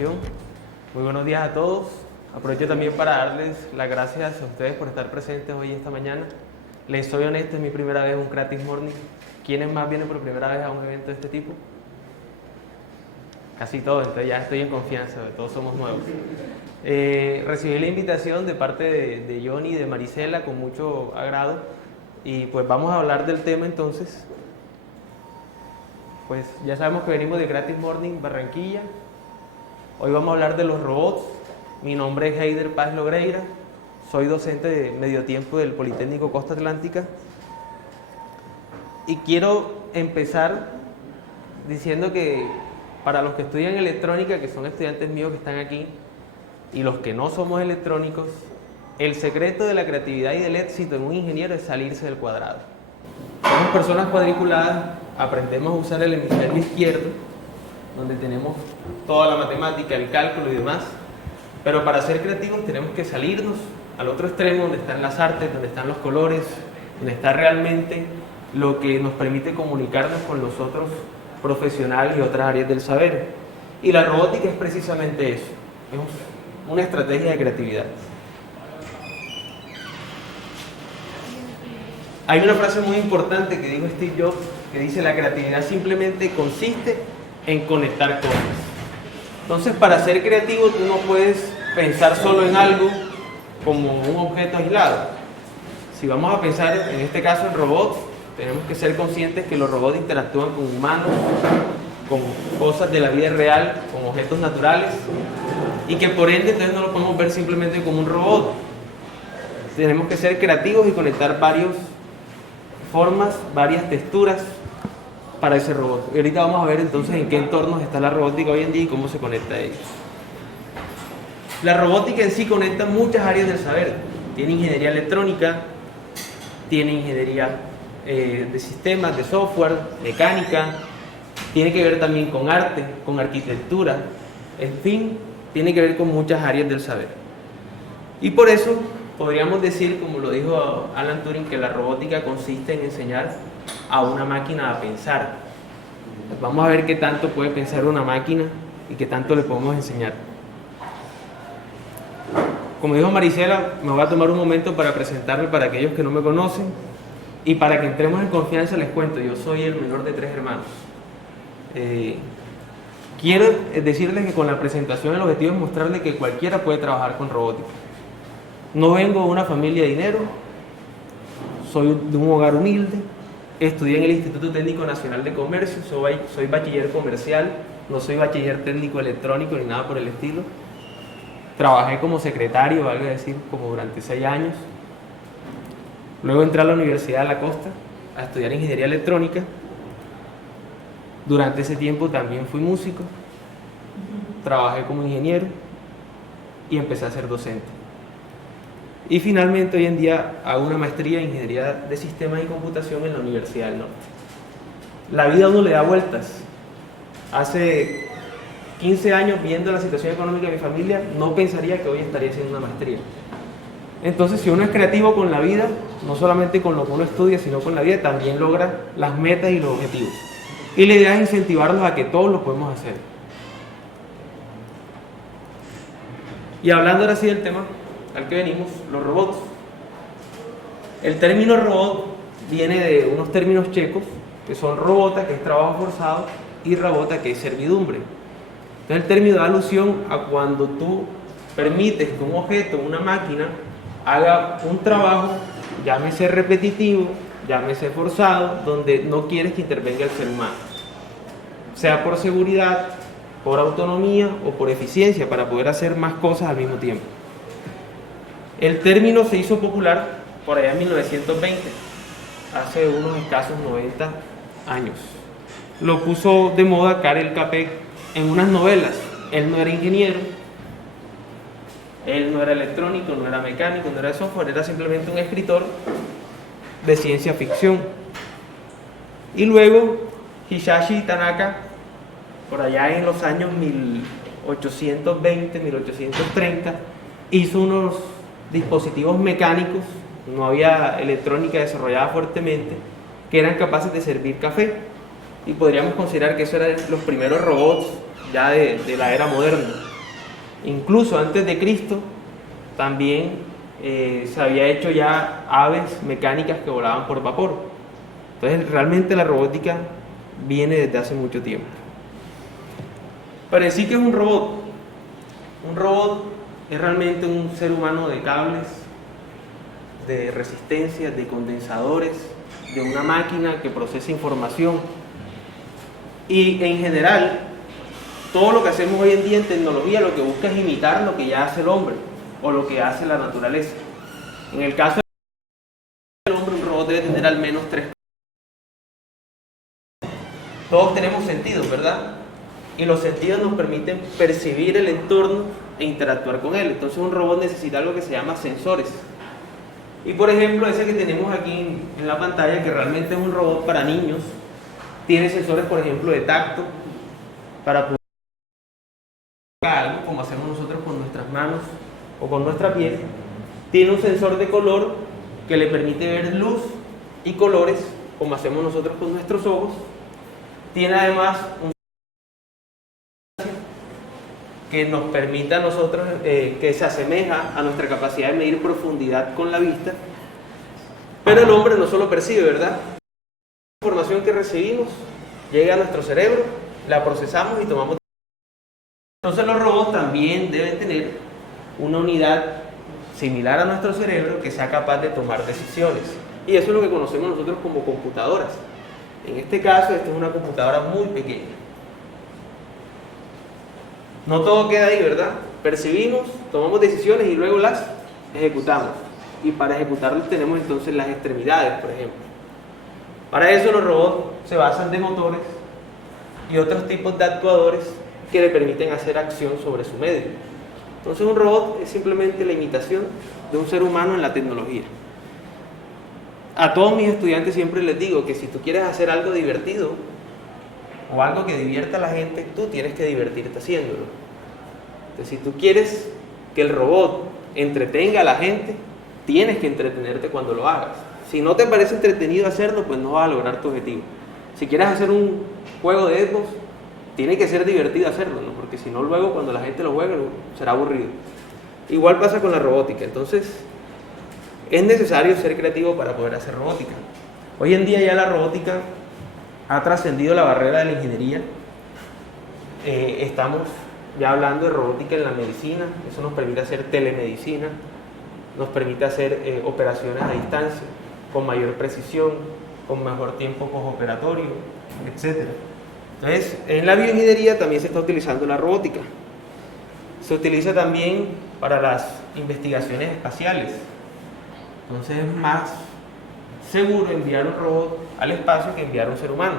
invitación. Muy buenos días a todos. Aprovecho también para darles las gracias a ustedes por estar presentes hoy esta mañana. Les soy honesto, es mi primera vez en un Creative Morning. ¿Quiénes más vienen por primera vez a un evento de este tipo? Casi todos, entonces ya estoy en confianza, todos somos nuevos. Recibí la invitación de parte de Johnny y de Marisela con mucho agrado y pues vamos a hablar del tema entonces. Pues ya sabemos que venimos de Creative Morning Barranquilla. Hoy vamos a hablar de los robots. Mi nombre es Heider Paz Logreira, soy docente de medio tiempo del Politécnico Costa Atlántica y quiero empezar diciendo que para los que estudian electrónica, que son estudiantes míos que están aquí, y los que no somos electrónicos, el secreto de la creatividad y del éxito en un ingeniero es salirse del cuadrado. Somos personas cuadriculadas, aprendemos a usar el hemisferio izquierdo, donde tenemos toda la matemática, el cálculo y demás, pero para ser creativos tenemos que salirnos al otro extremo, donde están las artes, donde están los colores, donde está realmente lo que nos permite comunicarnos con los otros profesionales y otras áreas del saber. Y la robótica es precisamente eso, es una estrategia de creatividad. Hay una frase muy importante que dijo Steve Jobs, que dice: la creatividad simplemente consiste en conectar cosas. Entonces, para ser creativo tú no puedes pensar solo en algo como un objeto aislado. Si vamos a pensar en este caso en robots, tenemos que ser conscientes que los robots interactúan con humanos, con cosas de la vida real, con objetos naturales, y que por ende entonces no lo podemos ver simplemente como un robot. Tenemos que ser creativos y conectar varias formas, varias texturas para ese robot. Y ahorita vamos a ver entonces en qué entornos está la robótica hoy en día y cómo se conecta a ellos. La robótica en sí conecta muchas áreas del saber. Tiene ingeniería electrónica, tiene ingeniería de sistemas, de software, mecánica, tiene que ver también con arte, con arquitectura, en fin, tiene que ver con muchas áreas del saber. Y por eso podríamos decir, como lo dijo Alan Turing, que la robótica consiste en enseñar a una máquina a pensar. Vamos a ver qué tanto puede pensar una máquina y qué tanto le podemos enseñar. Como dijo Marisela, me voy a tomar un momento para presentarme para aquellos que no me conocen y para que entremos en confianza les cuento, yo soy el menor de 3 hermanos. Quiero decirles que con la presentación el objetivo es mostrarles que cualquiera puede trabajar con robótica. No vengo de una familia de dinero, soy de un hogar humilde, estudié en el Instituto Técnico Nacional de Comercio, soy bachiller comercial, no soy bachiller técnico electrónico ni nada por el estilo. Trabajé como secretario, valga decir, como durante 6 años. Luego entré a la Universidad de la Costa a estudiar ingeniería electrónica. Durante ese tiempo también fui músico, trabajé como ingeniero y empecé a ser docente. Y finalmente hoy en día hago una maestría en ingeniería de sistemas y computación en la Universidad del Norte. La vida a uno le da vueltas. Hace 15 años, viendo la situación económica de mi familia, no pensaría que hoy estaría haciendo una maestría. Entonces, si uno es creativo con la vida, no solamente con lo que uno estudia, sino con la vida, también logra las metas y los objetivos. Y la idea es incentivarlos a que todos lo podemos hacer. Y hablando ahora sí del tema al que venimos, los robots. El término robot viene de unos términos checos, que son robota, que es trabajo forzado, y rabota, que es servidumbre. Entonces el término da alusión a cuando tú permites que un objeto, una máquina, haga un trabajo, llámese repetitivo, llámese forzado, donde no quieres que intervenga el ser humano. Sea por seguridad, por autonomía o por eficiencia, para poder hacer más cosas al mismo tiempo. El término se hizo popular por allá en 1920, hace unos escasos 90 años. Lo puso de moda Karel Capek en unas novelas. Él no era ingeniero, él no era electrónico, no era mecánico, no era de software, era simplemente un escritor de ciencia ficción. Y luego Hisashi Tanaka, por allá en los años 1820, 1830, hizo unos dispositivos mecánicos, no había electrónica desarrollada fuertemente, que eran capaces de servir café. Y podríamos considerar que esos eran los primeros robots ya de la era moderna. Incluso antes de Cristo también se había hecho ya aves mecánicas que volaban por vapor. Entonces realmente la robótica viene desde hace mucho tiempo. Para decir que es un robot es realmente un ser humano de cables, de resistencias, de condensadores, de una máquina que procesa información. Y en general, todo lo que hacemos hoy en día en tecnología lo que busca es imitar lo que ya hace el hombre o lo que hace la naturaleza. En el caso del hombre, un robot debe tener al menos 3. Todos tenemos sentidos, ¿verdad? Y los sentidos nos permiten percibir el entorno e interactuar con él. Entonces un robot necesita algo que se llama sensores. Y por ejemplo, ese que tenemos aquí en la pantalla, que realmente es un robot para niños, tiene sensores, por ejemplo, de tacto, para poder tocar algo como hacemos nosotros con nuestras manos o con nuestra piel. Tiene un sensor de color que le permite ver luz y colores como hacemos nosotros con nuestros ojos. Tiene además un que nos permite a nosotros, que se asemeja a nuestra capacidad de medir profundidad con la vista. Pero el hombre no solo percibe, ¿verdad? La información que recibimos llega a nuestro cerebro, la procesamos y tomamos. Entonces los robots también deben tener una unidad similar a nuestro cerebro que sea capaz de tomar decisiones. Y eso es lo que conocemos nosotros como computadoras. En este caso, esta es una computadora muy pequeña. No todo queda ahí, ¿verdad? Percibimos, tomamos decisiones y luego las ejecutamos. Y para ejecutarlas tenemos entonces las extremidades, por ejemplo. Para eso los robots se basan de motores y otros tipos de actuadores que le permiten hacer acción sobre su medio. Entonces un robot es simplemente la imitación de un ser humano en la tecnología. A todos mis estudiantes siempre les digo que si tú quieres hacer algo divertido o algo que divierta a la gente, tú tienes que divertirte haciéndolo. Entonces, si tú quieres que el robot entretenga a la gente, tienes que entretenerte cuando lo hagas. Si no te parece entretenido hacerlo, pues no vas a lograr tu objetivo. Si quieres hacer un juego de Xbox, tiene que ser divertido hacerlo, ¿no? Porque si no, luego cuando la gente lo juegue será aburrido. Igual pasa con la robótica. Entonces es necesario ser creativo para poder hacer robótica. Hoy en día ya la robótica ha trascendido la barrera de la ingeniería. Estamos ya hablando de robótica en la medicina. Eso nos permite hacer telemedicina, nos permite hacer operaciones a distancia con mayor precisión, con mejor tiempo postoperatorio, etc. Entonces, en la bioingeniería también se está utilizando la robótica. Se utiliza también para las investigaciones espaciales. Entonces es más seguro enviar un robot al espacio que enviar un ser humano.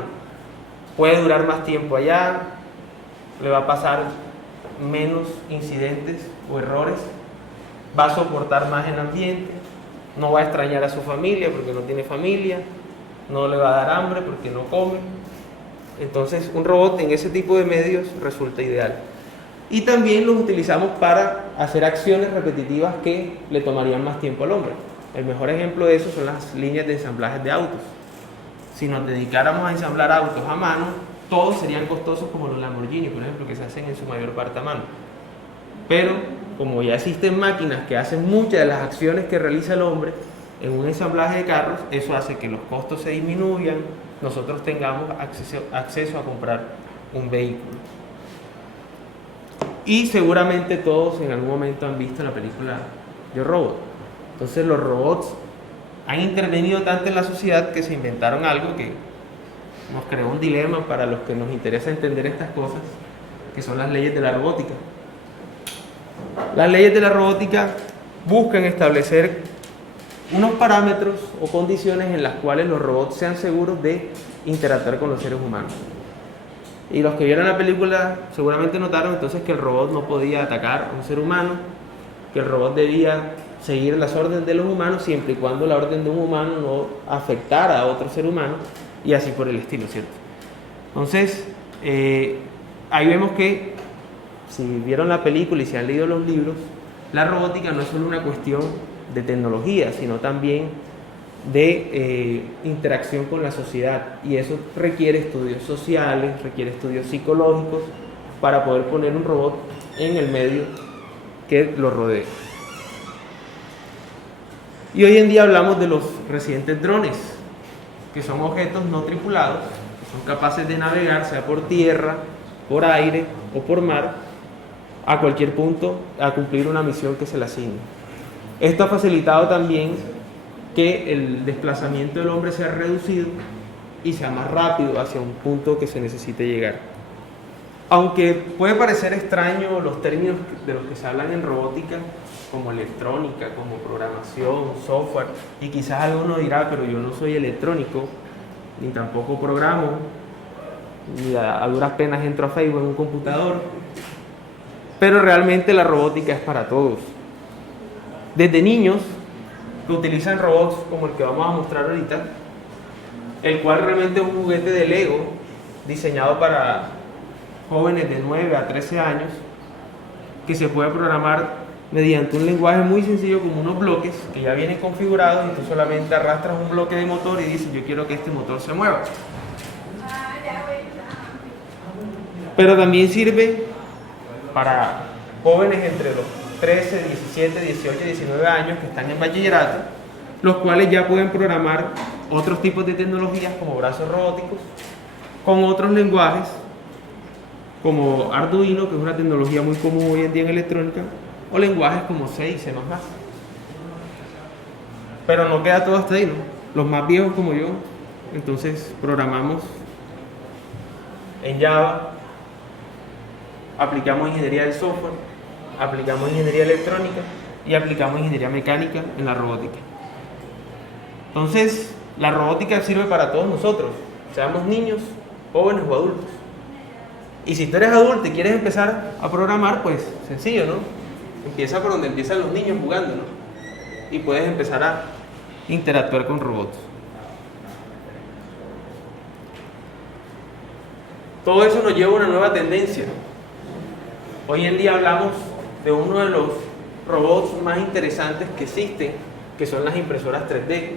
Puede durar más tiempo allá, le va a pasar menos incidentes o errores, va a soportar más el ambiente, no va a extrañar a su familia porque no tiene familia, no le va a dar hambre porque no come. Entonces un robot en ese tipo de medios resulta ideal. Y también los utilizamos para hacer acciones repetitivas que le tomarían más tiempo al hombre. El mejor ejemplo de eso son las líneas de ensamblaje de autos. Si nos dedicáramos a ensamblar autos a mano, todos serían costosos como los Lamborghini, por ejemplo, que se hacen en su mayor parte a mano. Pero como ya existen máquinas que hacen muchas de las acciones que realiza el hombre en un ensamblaje de carros, eso hace que los costos se disminuyan, nosotros tengamos acceso a comprar un vehículo. Y seguramente todos en algún momento han visto la película Yo Robot. Entonces los robots han intervenido tanto en la sociedad que se inventaron algo que nos creó un dilema para los que nos interesa entender estas cosas, que son las leyes de la robótica. Las leyes de la robótica buscan establecer unos parámetros o condiciones en las cuales los robots sean seguros de interactuar con los seres humanos. Y los que vieron la película seguramente notaron entonces que el robot no podía atacar a un ser humano, que el robot debía seguir las órdenes de los humanos siempre y cuando la orden de un humano no afectara a otro ser humano, y así por el estilo, ¿cierto? Entonces, ahí vemos que, si vieron la película y si han leído los libros, la robótica no es solo una cuestión de tecnología, sino también de interacción con la sociedad, y eso requiere estudios sociales, requiere estudios psicológicos para poder poner un robot en el medio que lo rodee. Y hoy en día hablamos de los recientes drones, que son objetos no tripulados, que son capaces de navegar, sea por tierra, por aire o por mar, a cualquier punto a cumplir una misión que se le asigne. Esto ha facilitado también que el desplazamiento del hombre sea reducido y sea más rápido hacia un punto que se necesite llegar. Aunque puede parecer extraño los términos de los que se hablan en robótica, como electrónica, como programación, software, y quizás alguno dirá, pero yo no soy electrónico, ni tampoco programo, ni a duras penas entro a Facebook en un computador, pero realmente la robótica es para todos. Desde niños que utilizan robots como el que vamos a mostrar ahorita, el cual realmente es un juguete de Lego diseñado para jóvenes de 9 a 13 años, que se puede programar mediante un lenguaje muy sencillo como unos bloques que ya vienen configurados y tú solamente arrastras un bloque de motor y dices yo quiero que este motor se mueva. Pero también sirve para jóvenes entre los 13, 17, 18, 19 años que están en bachillerato, los cuales ya pueden programar otros tipos de tecnologías como brazos robóticos con otros lenguajes como Arduino, que es una tecnología muy común hoy en día en electrónica, o lenguajes como C y C++. Pero no queda todo hasta ahí, ¿no? Los más viejos como yo, entonces programamos en Java, aplicamos ingeniería del software, aplicamos ingeniería electrónica y aplicamos ingeniería mecánica en la robótica. Entonces, la robótica sirve para todos nosotros, seamos niños, jóvenes o adultos. Y si tú eres adulto y quieres empezar a programar, pues sencillo, ¿no? Empieza por donde empiezan los niños jugando, ¿no? Y puedes empezar a interactuar con robots. Todo eso nos lleva a una nueva tendencia. Hoy en día hablamos de uno de los robots más interesantes que existen, que son las impresoras 3D,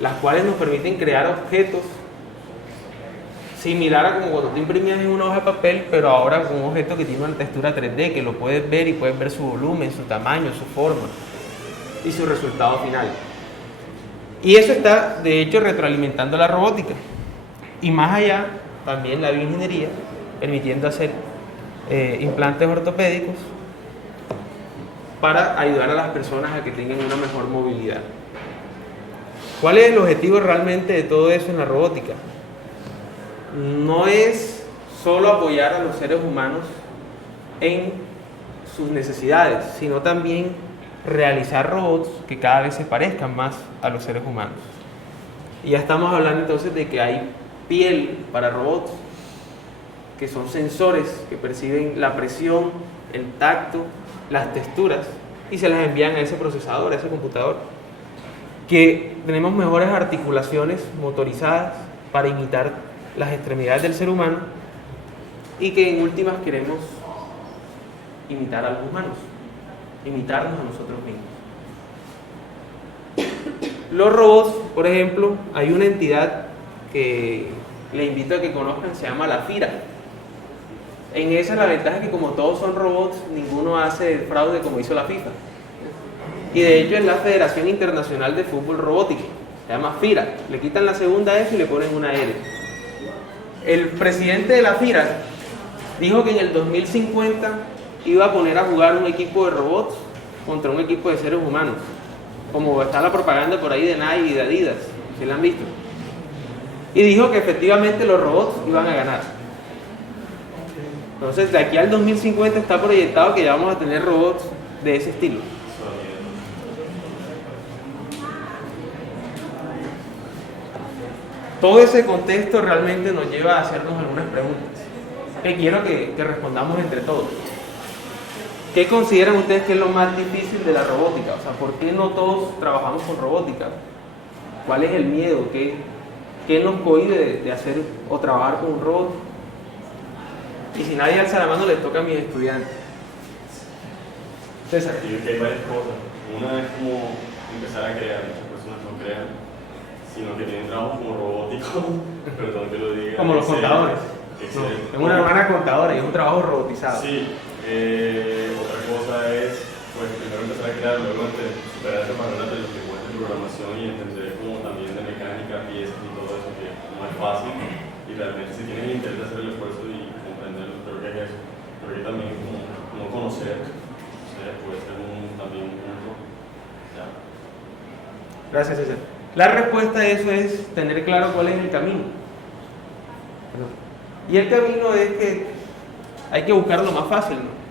las cuales nos permiten crear objetos similar a como cuando tú imprimías en una hoja de papel, pero ahora con un objeto que tiene una textura 3D, que lo puedes ver y puedes ver su volumen, su tamaño, su forma y su resultado final. Y eso está, de hecho, retroalimentando la robótica. Y más allá, también la bioingeniería, permitiendo hacer implantes ortopédicos para ayudar a las personas a que tengan una mejor movilidad. ¿Cuál es el objetivo realmente de todo eso en la robótica? No es solo apoyar a los seres humanos en sus necesidades, sino también realizar robots que cada vez se parezcan más a los seres humanos. Y ya estamos hablando entonces de que hay piel para robots, que son sensores que perciben la presión, el tacto, las texturas y se las envían a ese procesador, a ese computador. Que tenemos mejores articulaciones motorizadas para imitar las extremidades del ser humano y que en últimas queremos imitar a los humanos, imitarnos a nosotros mismos. Los robots, por ejemplo, hay una entidad que le invito a que conozcan, se llama la FIRA. En esa la ventaja es que como todos son robots, ninguno hace fraude como hizo la FIFA. Y de hecho es la Federación Internacional de Fútbol Robótico, se llama FIRA. Le quitan la segunda F y le ponen una R. El presidente de la FIRA dijo que en el 2050 iba a poner a jugar un equipo de robots contra un equipo de seres humanos, como está la propaganda por ahí de Nike y de Adidas, ¿sí la han visto? Y dijo que efectivamente los robots iban a ganar. Entonces de aquí al 2050 está proyectado que ya vamos a tener robots de ese estilo. Todo ese contexto realmente nos lleva a hacernos algunas preguntas que quiero que respondamos entre todos. ¿Qué consideran ustedes que es lo más difícil de la robótica? O sea, ¿por qué no todos trabajamos con robótica? ¿Cuál es el miedo? ¿Qué nos cohíbe de hacer o trabajar con un robot? Y si nadie alza la mano, les toca a mis estudiantes. César. Yo creo que hay varias cosas. Una es como empezar a crear, muchas personas no crean, sino que tienen trabajos como robóticos, perdón que lo diga. Como los contadores. Excelente. Tengo una hermana contadora y es un trabajo robotizado. Sí, otra cosa es crear, luego superar esa barrera de lo que cuesta de programación y entender como también de mecánica, piezas y todo eso, que no es fácil, y realmente si tienes el interés de hacer el esfuerzo y comprenderlo, creo que es eso. Creo que también como conocer, o sea, puede ser también un punto. Ya. Gracias, César. La respuesta a eso es tener claro cuál es el camino. Y el camino es que hay que buscar lo más fácil, ¿no?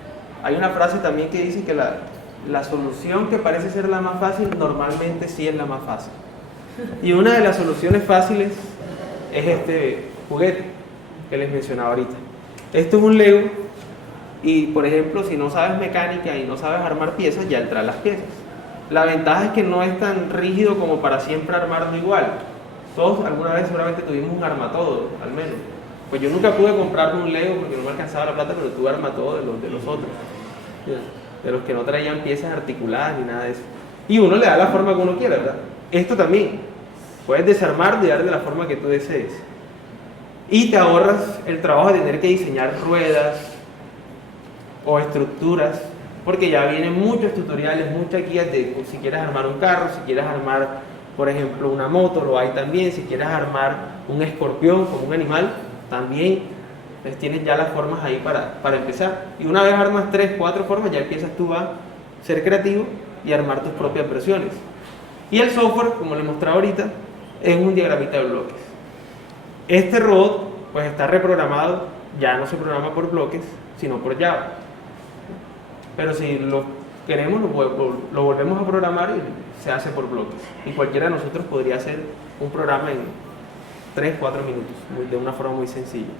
Hay una frase también que dice que la solución que parece ser la más fácil normalmente sí es la más fácil. Y una de las soluciones fáciles es este juguete que les mencionaba ahorita. Esto es un Lego y, por ejemplo, si no sabes mecánica y no sabes armar piezas, ya entran las piezas. La ventaja es que no es tan rígido como para siempre armarlo igual. Todos alguna vez seguramente tuvimos un armatodo, al menos. Pues yo nunca pude comprarme un Lego porque no me alcanzaba la plata, pero tuve armatodo de los otros. De los que no traían piezas articuladas ni nada de eso. Y uno le da la forma que uno quiera, ¿verdad? Esto también. Puedes desarmar y darle la forma que tú desees. Y te ahorras el trabajo de tener que diseñar ruedas o estructuras, porque ya vienen muchos tutoriales, muchas guías de si quieres armar un carro, si quieres armar, por ejemplo, una moto, lo hay también. Si quieres armar un escorpión como un animal, también pues tienes ya las formas ahí para empezar. Y una vez armas 3, 4 formas, ya empiezas tú a ser creativo y armar tus propias versiones. Y el software, como les mostraba ahorita, es un diagramita de bloques. Este robot pues está reprogramado, ya no se programa por bloques, sino por Java. Pero si lo queremos, lo volvemos a programar y se hace por bloques. Y cualquiera de nosotros podría hacer un programa en 3, 4 minutos, de una forma muy sencilla.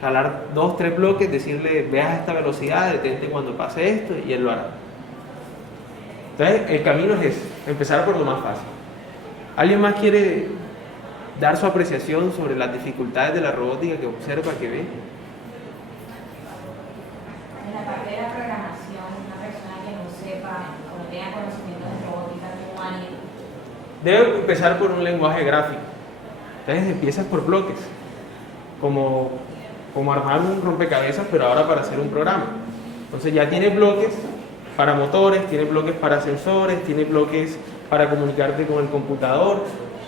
Jalar 2, 3 bloques, decirle, veas a esta velocidad, detente cuando pase esto, y él lo hará. Entonces, el camino es ese, empezar por lo más fácil. ¿Alguien más quiere dar su apreciación sobre las dificultades de la robótica que observa, que ve? En la parte de la programación, una persona que no sepa o no tenga conocimientos de robótica, ¿cómo haría? Debe empezar por un lenguaje gráfico. Entonces empiezas por bloques, como armar un rompecabezas, pero ahora para hacer un programa. Entonces ya tienes bloques para motores, tienes bloques para sensores, tienes bloques para comunicarte con el computador.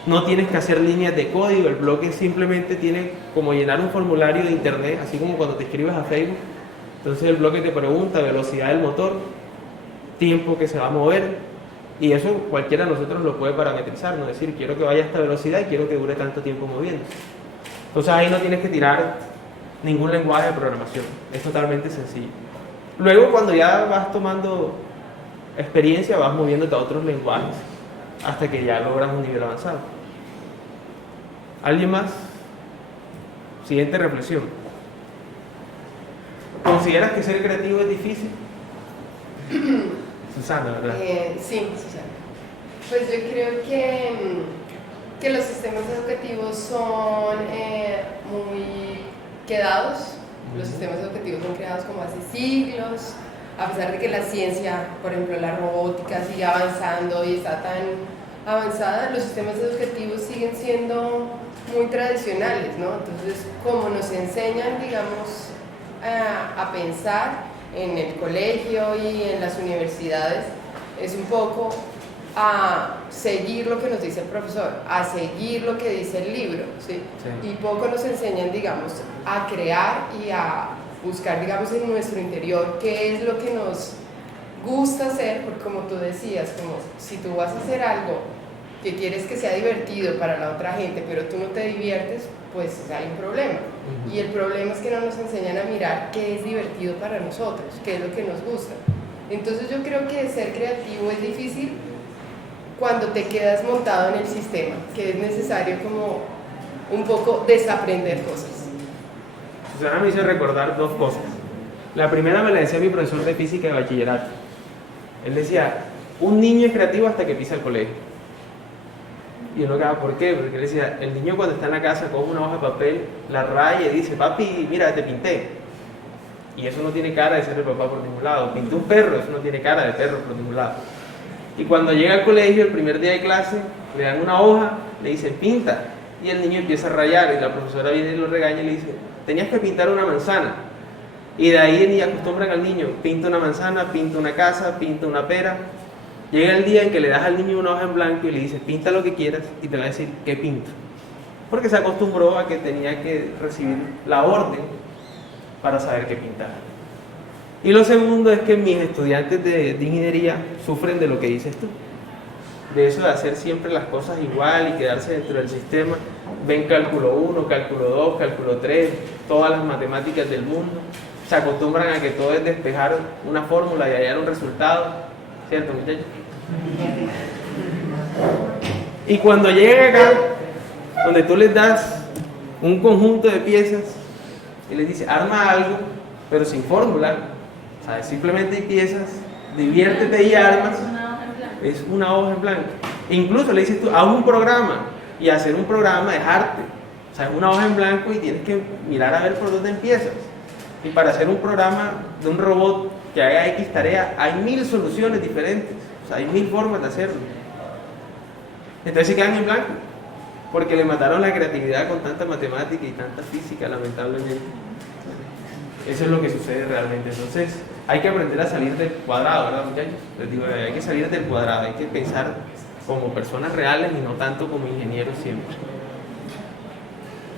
No tienes que hacer líneas de código, el bloque simplemente tiene como llenar un formulario de internet, así como cuando te escribes a Facebook. Entonces el bloque te pregunta velocidad del motor, tiempo que se va a mover, y eso cualquiera de nosotros lo puede parametrizar, ¿no? Es decir, quiero que vaya a esta velocidad y quiero que dure tanto tiempo moviéndose. Entonces ahí no tienes que tirar ningún lenguaje de programación, es totalmente sencillo. Luego, cuando ya vas tomando experiencia, vas moviéndote a otros lenguajes hasta que ya logras un nivel avanzado. ¿Alguien más? Siguiente reflexión. ¿Consideras que ser creativo es difícil? Susana, ¿verdad? Sí, Susana. Pues yo creo que los sistemas educativos son muy quedados. Los sistemas educativos son creados como hace siglos, a pesar de que la ciencia, por ejemplo la robótica, sigue avanzando y está tan avanzada, los sistemas educativos siguen siendo muy tradicionales, ¿no? Entonces, como nos enseñan, digamos, a pensar en el colegio y en las universidades, es un poco a seguir lo que nos dice el profesor, a seguir lo que dice el libro, ¿sí? Sí. Y poco nos enseñan, digamos, a crear y a buscar, digamos, en nuestro interior qué es lo que nos gusta hacer, porque como tú decías, como si tú vas a hacer algo que quieres que sea divertido para la otra gente, pero tú no te diviertes, pues hay un problema. Y el problema es que no nos enseñan a mirar qué es divertido para nosotros, qué es lo que nos gusta. Entonces yo creo que ser creativo es difícil cuando te quedas montado en el sistema, que es necesario como un poco desaprender cosas. Susana me hizo recordar 2 cosas. La primera me la decía mi profesor de física de bachillerato. Él decía, un niño es creativo hasta que pisa el colegio. Y uno quedaba, ¿por qué? Porque él decía, el niño cuando está en la casa coge una hoja de papel, la raya y dice, papi, mira, te pinté. Y eso no tiene cara de ser el papá por ningún lado. Pinté un perro, eso no tiene cara de perro por ningún lado. Y cuando llega al colegio, el primer día de clase, le dan una hoja, le dicen, pinta. Y el niño empieza a rayar y la profesora viene y lo regaña y le dice, tenías que pintar una manzana. Y de ahí acostumbran al niño, pinta una manzana, pinta una casa, pinta una pera. Llega el día en que le das al niño una hoja en blanco y le dices, pinta lo que quieras, y te va a decir, ¿qué pinto? Porque se acostumbró a que tenía que recibir la orden para saber qué pintar. Y lo segundo es que mis estudiantes de ingeniería sufren de lo que dices tú, de eso de hacer siempre las cosas igual y quedarse dentro del sistema. Ven cálculo 1, cálculo 2, cálculo 3, todas las matemáticas del mundo. Se acostumbran a que todo es despejar una fórmula y hallar un resultado, ¿cierto, muchachos? Y cuando llegan acá, donde tú les das un conjunto de piezas y les dices, arma algo, pero sin fórmula, ¿sabes? Simplemente hay piezas, diviértete y armas, es una hoja en blanco. Incluso le dices tú, haz un programa, y hacer un programa es arte, o sea, es una hoja en blanco y tienes que mirar a ver por dónde empiezas. Y para hacer un programa de un robot que haga X tarea, hay 1000 soluciones diferentes, o sea, hay 1000 formas de hacerlo. Entonces se quedan en blanco, porque le mataron la creatividad con tanta matemática y tanta física, lamentablemente. Eso es lo que sucede realmente. Entonces hay que aprender a salir del cuadrado, ¿verdad, muchachos? Les digo, hay que salir del cuadrado, hay que pensar como personas reales y no tanto como ingenieros siempre.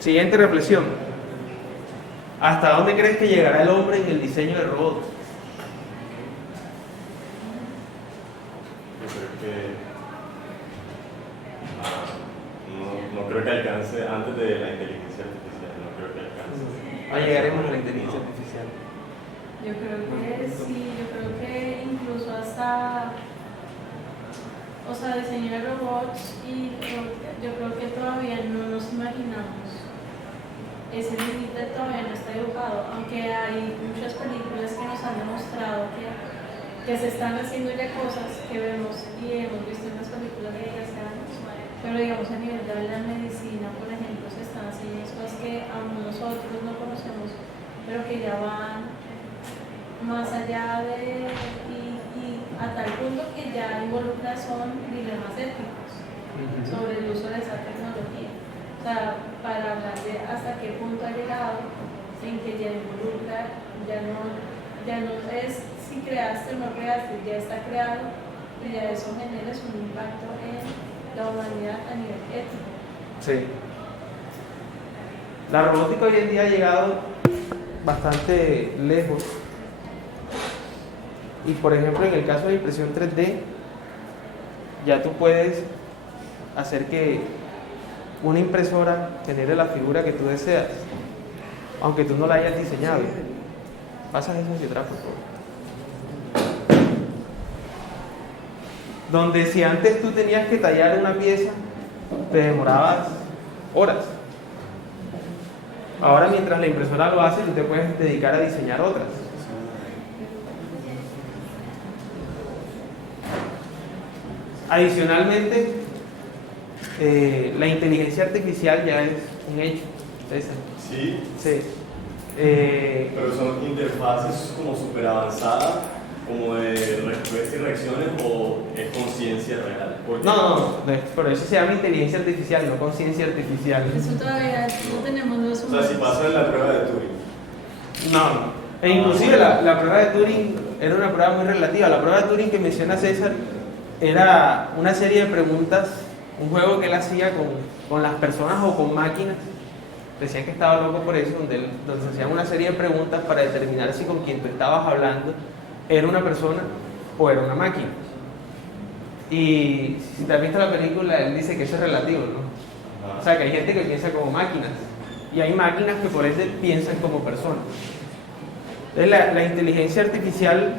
Siguiente reflexión. ¿Hasta dónde crees que llegará el hombre en el diseño de robots? Yo creo que no creo que alcance antes de la inteligencia artificial, no creo que alcance. Llegaremos a la inteligencia artificial. Yo creo que sí, yo creo que incluso hasta, o sea, diseño de robots, y yo creo que todavía no nos imaginamos. Ese límite todavía no está dibujado, aunque hay muchas películas que nos han demostrado que se están haciendo ya cosas que vemos y hemos visto en las películas de hace años, pero digamos a nivel de la medicina, por ejemplo, se están haciendo cosas que aún nosotros no conocemos, pero que ya van más allá de, y a tal punto que ya involucra son dilemas éticos sobre el uso de esa tecnología. O sea, para hablar de hasta qué punto ha llegado en que ya involucra, ya no es si creaste o no creaste, ya está creado y ya eso genera un impacto en la humanidad a nivel ético. Sí. La robótica hoy en día ha llegado bastante lejos. Y por ejemplo, en el caso de impresión 3D, ya tú puedes hacer que una impresora genere la figura que tú deseas, aunque tú no la hayas diseñado. Pasas eso hacia atrás, por favor. Donde si antes tú tenías que tallar una pieza, te demorabas horas. Ahora mientras la impresora lo hace, tú te puedes dedicar a diseñar otras. Adicionalmente, la inteligencia artificial ya es un hecho. Sí. Sí. Pero son interfaces como súper avanzadas, como de respuestas y reacciones, o es conciencia real. No, pero eso se llama inteligencia artificial, no conciencia artificial. Eso todavía no tenemos los O sea, si pasa en la prueba de Turing. No. E inclusive la prueba de Turing era una prueba muy relativa. La prueba de Turing que menciona César era una serie de preguntas, un juego que él hacía con las personas o con máquinas. Decían que estaba loco por eso, donde se hacían una serie de preguntas para determinar si con quien tú estabas hablando era una persona o era una máquina. Y si te has visto la película, él dice que eso es relativo, ¿no? O sea, que hay gente que piensa como máquinas y hay máquinas que por ende piensan como personas. Entonces la inteligencia artificial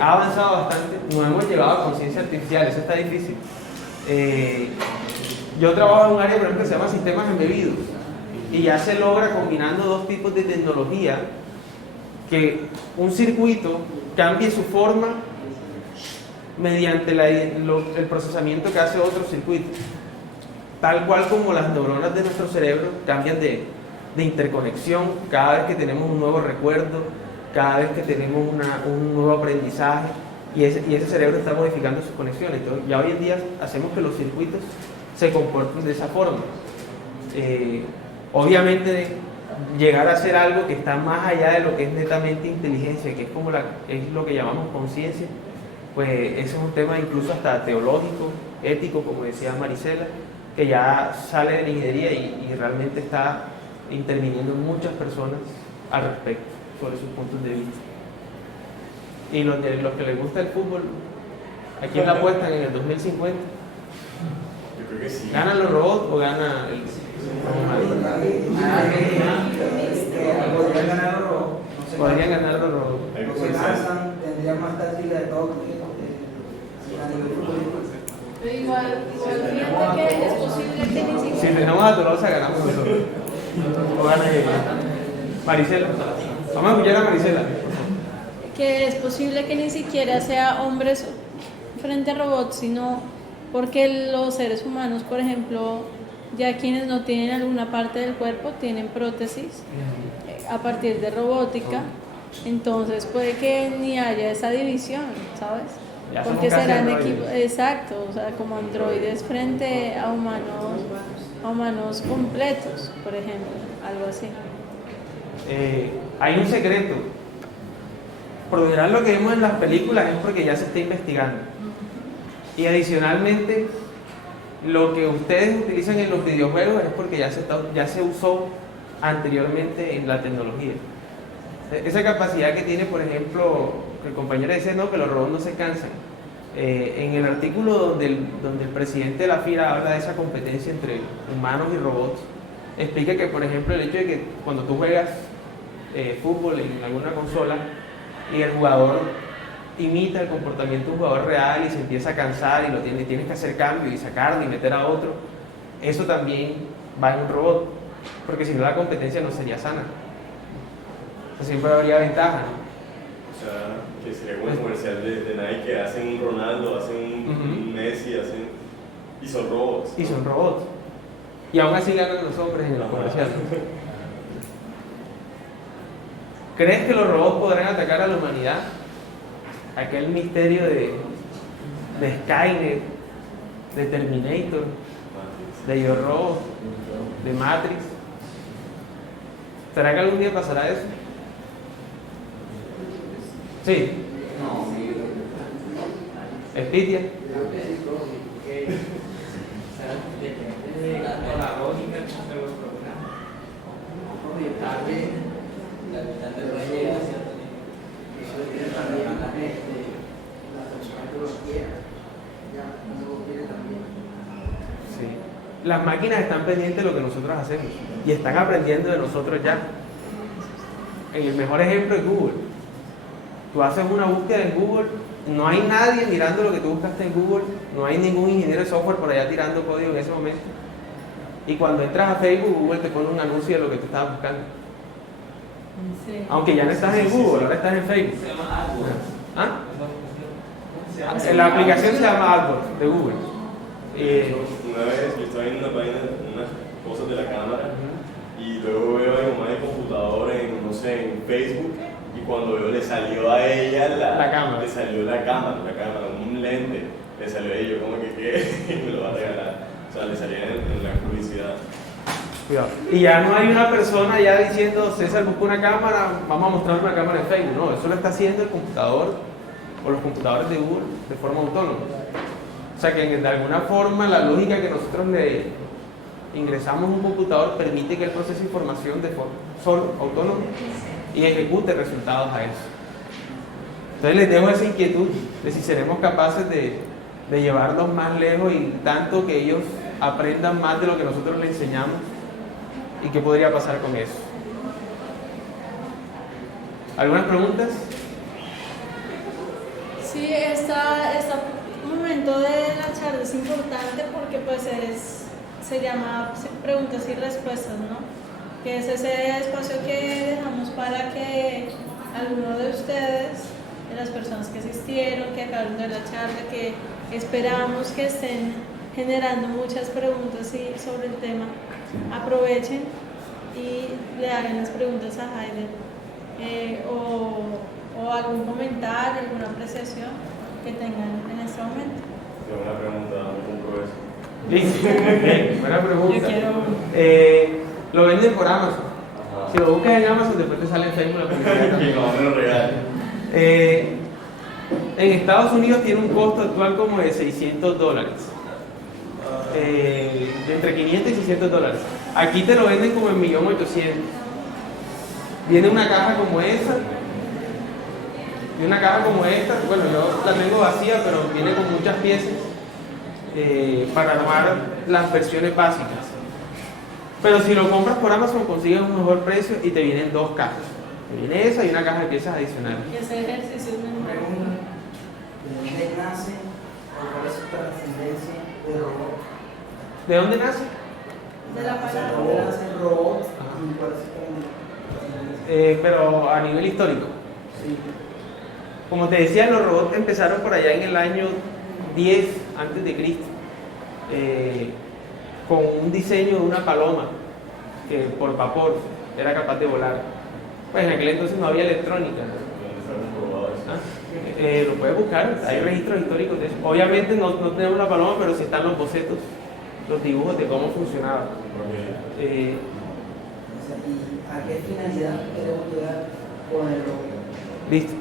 ha avanzado bastante, no hemos llegado a conciencia artificial, eso está difícil. Yo trabajo en un área, por ejemplo, que se llama sistemas embebidos, y ya se logra combinando dos tipos de tecnología que un circuito cambie su forma mediante el procesamiento que hace otro circuito, tal cual como las neuronas de nuestro cerebro cambian de interconexión cada vez que tenemos un nuevo recuerdo, cada vez que tenemos un nuevo aprendizaje, y ese cerebro está modificando sus conexiones. Entonces, ya hoy en día hacemos que los circuitos se comporten de esa forma. Obviamente llegar a hacer algo que está más allá de lo que es netamente inteligencia, que es como es lo que llamamos conciencia, pues ese es un tema incluso hasta teológico, ético, como decía Marisela, que ya sale de la ingeniería y realmente está interviniendo en muchas personas al respecto, sobre sus puntos de vista. Y los que les gusta el fútbol, ¿a quién la apuestan en el 2050? Yo creo que sí. ¿Ganan los robots o gana el Podrían ganar los robots. Podrían ganar los robots. Hay Se consenso. lanzan, tendrían más táctica de todo a nivel futbolístico. Pero igual fíjate que es posible que ni Si siquiera... tenemos a Tolosa, ganamos nosotros. O gana ella. Marisela. Vamos a escuchar a Marisela. Que es posible que ni siquiera sea hombres frente a robots, sino porque los seres humanos, por ejemplo, ya quienes no tienen alguna parte del cuerpo tienen prótesis a partir de robótica, entonces puede que ni haya esa división, ¿sabes? Ya somos Porque casi serán androides. equipos, exacto, o sea, como androides frente a humanos completos, por ejemplo, algo así. Hay un secreto. Por lo general lo que vemos en las películas es porque ya se está investigando. Y adicionalmente, lo que ustedes utilizan en los videojuegos es porque ya se usó anteriormente en la tecnología. Esa capacidad que tiene, por ejemplo, que el compañero dice, no, que los robots no se cansan. En el artículo donde el presidente de la FIRA habla de esa competencia entre humanos y robots, explica que, por ejemplo, el hecho de que cuando tú juegas fútbol en alguna consola y el jugador imita el comportamiento de un jugador real y se empieza a cansar y tienes que hacer cambio y sacarlo y meter a otro, eso también va en un robot, porque si no la competencia no sería sana. O sea, siempre habría ventaja, ¿no? O sea, que sería como el comercial de Nike que hacen un Ronaldo, hacen un Messi, y son robots. Y son robots. Y aún así ganan los hombres en los comerciales. ¿Crees que los robots podrán atacar a la humanidad? Aquel misterio de Skynet, de Terminator, de Yo Robot, de Matrix. ¿Será que algún día pasará eso? Sí. ¿Espitia? La lógica de los programas. También la mitad de la llega hacia eso tiene también la gente, la persona que lo quiera, ya no lo quiere también. Sí. Las máquinas están pendientes de lo que nosotros hacemos y están aprendiendo de nosotros ya. El mejor ejemplo es Google. Tú haces una búsqueda en Google, no hay nadie mirando lo que tú buscaste en Google, no hay ningún ingeniero de software por allá tirando código en ese momento. Y cuando entras a Facebook, Google te pone un anuncio de lo que tú estabas buscando. Sí. Aunque ya no estás en Google, ahora estás en Facebook. Se llama AdWords. ¿Ah? ¿Cómo se llama? La aplicación se llama AdWords de Google. Una vez yo estaba viendo una página, unas cosas de la cámara, y luego veo a mi mamá de computador en, no sé, en Facebook, y cuando veo le salió a ella La cámara. le salió la cámara, un lente, le salió a ella, yo como que ¿qué? Y me lo va a regalar. O sea, le salía en la publicidad. Cuidado. Y ya no hay una persona ya diciendo, César busca una cámara, vamos a mostrar una cámara en Facebook. No, eso lo está haciendo el computador o los computadores de Google de forma autónoma. O sea que de alguna forma la lógica que nosotros le ingresamos a un computador permite que él procese información de forma solo, autónoma, y ejecute resultados a eso. Entonces les dejo esa inquietud de si seremos capaces de llevarlos más lejos y tanto que ellos aprendan más de lo que nosotros les enseñamos y qué podría pasar con eso. ¿Algunas preguntas? Sí, este momento de la charla es importante porque pues se llama preguntas y respuestas, ¿no? Que es ese espacio que dejamos para que alguno de ustedes, de las personas que asistieron, que acabaron de la charla, que esperamos que estén generando muchas preguntas sobre el tema, aprovechen y le hagan las preguntas a Heider o algún comentario, alguna apreciación que tengan en este momento. Tengo una pregunta, un profesor. Listo, bien, buena pregunta. Yo quiero... Lo venden por Amazon. Si lo buscas en Amazon, después te sale en Facebook la publicidad. Que no me lo regalen. En Estados Unidos tiene un costo actual como de $600. De entre 500 y $600. Aquí te lo venden como en 1.800.000. Viene una caja como esa. Y una caja como esta. Bueno, yo la tengo vacía, pero viene con muchas piezas para armar las versiones básicas. Pero si lo compras por Amazon, consigues un mejor precio y te vienen dos cajas. Te viene esa y una caja de piezas adicionales. Y ese ejercicio es muy Pregunta, ¿de dónde nace o cuál es su trascendencia de robot? ¿De dónde nace? de la ¿De palabra. dónde nace el robot y cuál es su trascendencia? Pero a nivel histórico. Sí. Como te decía, los robots empezaron por allá en el año 10 antes de Cristo, con un diseño de una paloma que por vapor era capaz de volar. Pues en aquel entonces no había electrónica. Lo puedes buscar, hay registros históricos de eso. Obviamente no tenemos la paloma, pero sí están los bocetos, los dibujos de cómo funcionaba. ¿Y a qué finalidad queremos llegar con el robot? Listo.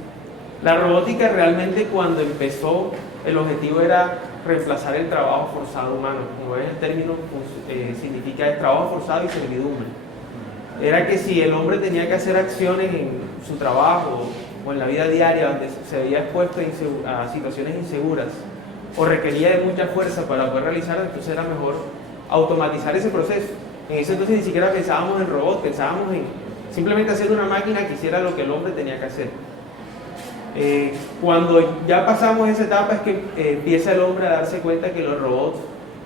La robótica realmente cuando empezó, el objetivo era reemplazar el trabajo forzado humano. Como ves, el término significa el trabajo forzado y servidumbre. Era que si el hombre tenía que hacer acciones en su trabajo o en la vida diaria donde se veía expuesto a situaciones inseguras o requería de mucha fuerza para poder realizarlo, entonces era mejor automatizar ese proceso. En ese entonces ni siquiera pensábamos en robots, pensábamos en simplemente hacer una máquina que hiciera lo que el hombre tenía que hacer. Cuando ya pasamos esa etapa es que empieza el hombre a darse cuenta que los robots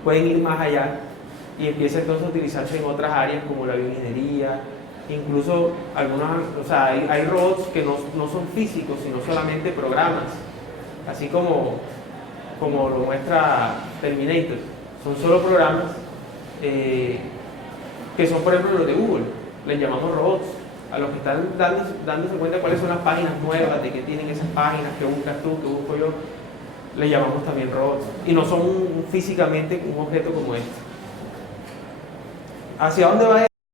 pueden ir más allá y empieza entonces a utilizarse en otras áreas como la bioingeniería, incluso algunos, o sea, hay robots que no son físicos, sino solamente programas, así como lo muestra Terminator. Son solo programas que son, por ejemplo, los de Google, les llamamos robots. A los que están dándose cuenta cuáles son las páginas nuevas, de qué tienen esas páginas, que buscas tú, que busco yo, les llamamos también robots. Y no son físicamente un objeto como este. ¿Hacia dónde va